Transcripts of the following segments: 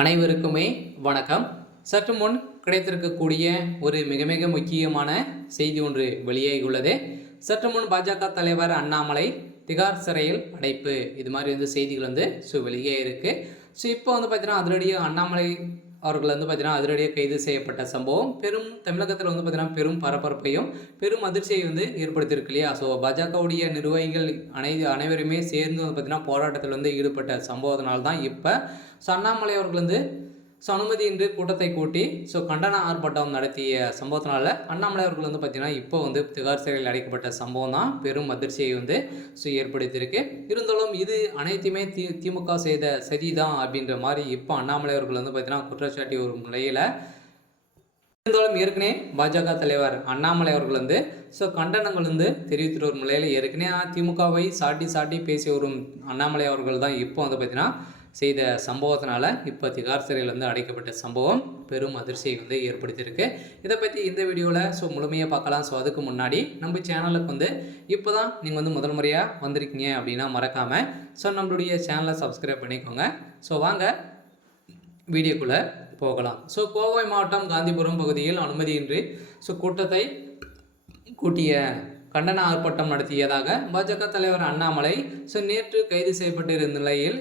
அனைவருக்குமே வணக்கம். சற்று முன் கிடைத்திருக்கக்கூடிய ஒரு மிக மிக முக்கியமான செய்தி ஒன்று வெளியாகியுள்ளது. சற்று முன் பாஜக தலைவர் அண்ணாமலை திகார் சிறையில் அடைப்பு, இது மாதிரி செய்திகள் வெளியே இருக்கு. இப்போ பார்த்தீங்கன்னா அதிரடியாக அண்ணாமலை அவர்கள் அதிரடியாக கைது செய்யப்பட்ட சம்பவம் தமிழகத்தில் பெரும் பரபரப்பையும் பெரும் அதிர்ச்சியை ஏற்படுத்தியிருக்கு இல்லையா. பாஜகவுடைய நிர்வாகிகள் அனைவருமே சேர்ந்து போராட்டத்தில் ஈடுபட்ட சம்பவத்தினால்தான் இப்போ அண்ணாமலை அவர்கள் அனுமதியின்றி கூட்டத்தை கூட்டி கண்டன ஆர்ப்பாட்டம் நடத்திய சம்பவத்தினால அண்ணாமலை அவர்கள் இப்போ திகார் சிறையில் அடைக்கப்பட்ட சம்பவம் தான் பெரும் அதிர்ச்சியை ஏற்படுத்தியிருக்கு. இருந்தாலும் இது அனைத்துமே திமுக செய்த சதிதான் அப்படின்ற மாதிரி இப்போ அண்ணாமலை அவர்கள் குற்றச்சாட்டி ஒரு நிலையில் இருந்தாலும் ஏற்கனவே பாஜக தலைவர் அண்ணாமலை அவர்கள் கண்டனங்கள் தெரிவித்துட்டு ஒரு நிலையில் ஏற்கனவே திமுகவை சாட்டி பேசி வரும் அண்ணாமலை அவர்கள் தான் இப்போ செய்த சம்பவத்தினால இப்போ திகார் சிறையில் அடைக்கப்பட்ட சம்பவம் பெரும் அதிர்ச்சியை ஏற்படுத்தியிருக்கு. இதை பற்றி இந்த வீடியோவில் முழுமையாக பார்க்கலாம். அதுக்கு முன்னாடி நம்ம சேனலுக்கு இப்போ தான் நீங்கள் முதல் முறையாக வந்திருக்கீங்க அப்படின்னா மறக்காமல் நம்மளுடைய சேனலை சப்ஸ்கிரைப் பண்ணிக்கோங்க. வாங்க வீடியோக்குள்ளே போகலாம். கோவை மாவட்டம் காந்திபுரம் பகுதியில் அனுமதியின்றி கூட்டத்தை கூட்டிய கண்டன ஆர்ப்பாட்டம் நடத்தியதாக பாஜக தலைவர் அண்ணாமலை நேற்று கைது செய்யப்பட்டிருந்த நிலையில்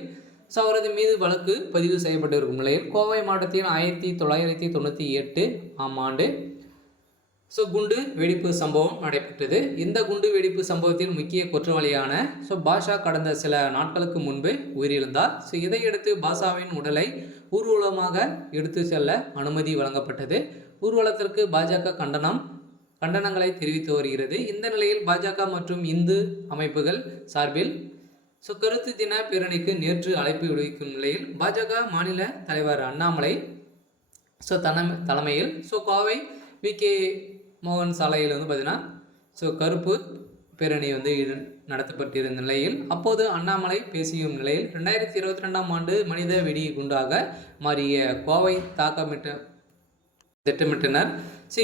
அவரது மீது வழக்கு பதிவு செய்யப்பட்டிருக்கும் நிலையில் கோவை மாவட்டத்தில் 1998 ஆம் ஆண்டு குண்டு வெடிப்பு சம்பவம் நடைபெற்றது. இந்த குண்டு வெடிப்பு சம்பவத்தில் முக்கிய குற்றவாளியான பாஷா கடந்த சில நாட்களுக்கு முன்பு உயிரிழந்தார். இதையடுத்து பாஷாவின் உடலை ஊர்வலமாக எடுத்து செல்ல அனுமதி வழங்கப்பட்டது. ஊர்வலத்திற்கு பாஜக கண்டனங்களை தெரிவித்து வருகிறது. இந்த நிலையில் பாஜக மற்றும் இந்து அமைப்புகள் சார்பில் கருத்து தின பேரணிக்கு நேற்று அழைப்பு விடுவிக்கும் நிலையில் பாஜக மாநில தலைவர் அண்ணாமலை தலைமையில் கோவை VK மோகன் சாலையில் கருப்பு பேரணி நடத்தப்பட்டிருந்த நிலையில் அப்போது அண்ணாமலை பேசியும் நிலையில் 2022ஆம் ஆண்டு மனித வெடி குண்டாக மாறிய கோவை தாக்கமிட்ட திட்டமிட்டனர்.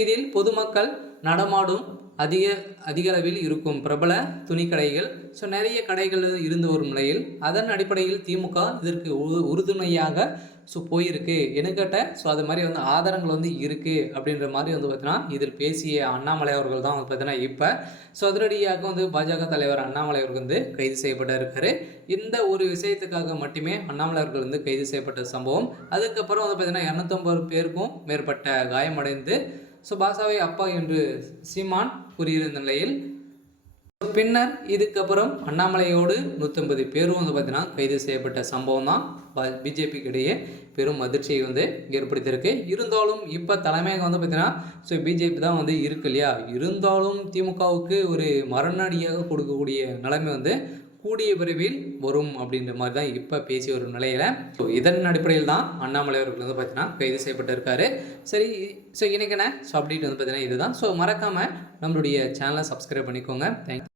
இதில் பொதுமக்கள் நடமாடும் அதிக அளவில் இருக்கும் பிரபல துணிக்கடைகள் நிறைய கடைகள் இருந்து வரும் நிலையில் அதன் அடிப்படையில் திமுக இதற்கு உறுதுணையாக போயிருக்கு எனக்கிட்ட அது மாதிரி ஆதாரங்கள் இருக்குது அப்படின்ற மாதிரி பார்த்தீங்கன்னா இதில் பேசிய அண்ணாமலை அவர்கள் தான் பார்த்தீங்கன்னா இப்போ அதிரடியாக பாஜக தலைவர் அண்ணாமலை அவர்கள் கைது செய்யப்பட்டிருக்காரு. இந்த ஒரு விஷயத்துக்காக மட்டுமே அண்ணாமலை அவர்கள் கைது செய்யப்பட்ட சம்பவம். அதுக்கப்புறம் பார்த்தீங்கன்னா 250 பேருக்கும் மேற்பட்ட காயமடைந்து பாஷாவை அப்பா என்று சீமான் கூறியிருந்த நிலையில் பின்னர் இதுக்கப்புறம் அண்ணாமலையோடு 150 பேரும் பார்த்தீங்கன்னா கைது செய்யப்பட்ட சம்பவம் தான் பிஜேபிக்கு இடையே பெரும் அதிர்ச்சியை ஏற்படுத்தியிருக்கு. இருந்தாலும் இப்போ தலைமையாக பார்த்தீங்கன்னா பிஜேபி தான் இருக்கு இல்லையா. இருந்தாலும் திமுகவுக்கு ஒரு மரணடியாக கொடுக்கக்கூடிய நிலைமை கூடிய விரைவில் வரும் அப்படின்ற மாதிரி தான் இப்போ பேசி வரும் நிலையில் இதன் அடிப்படையில் தான் அண்ணாமலை அவர்கள் பார்த்தீங்கன்னா கைது செய்யப்பட்டிருக்காரு. சரி, இன்றைக்கான அப்டேட் பார்த்தீங்கன்னா இதுதான். மறக்காமல் நம்மளுடைய சேனலை சப்ஸ்கிரைப் பண்ணிக்கோங்க. தேங்க்யூ.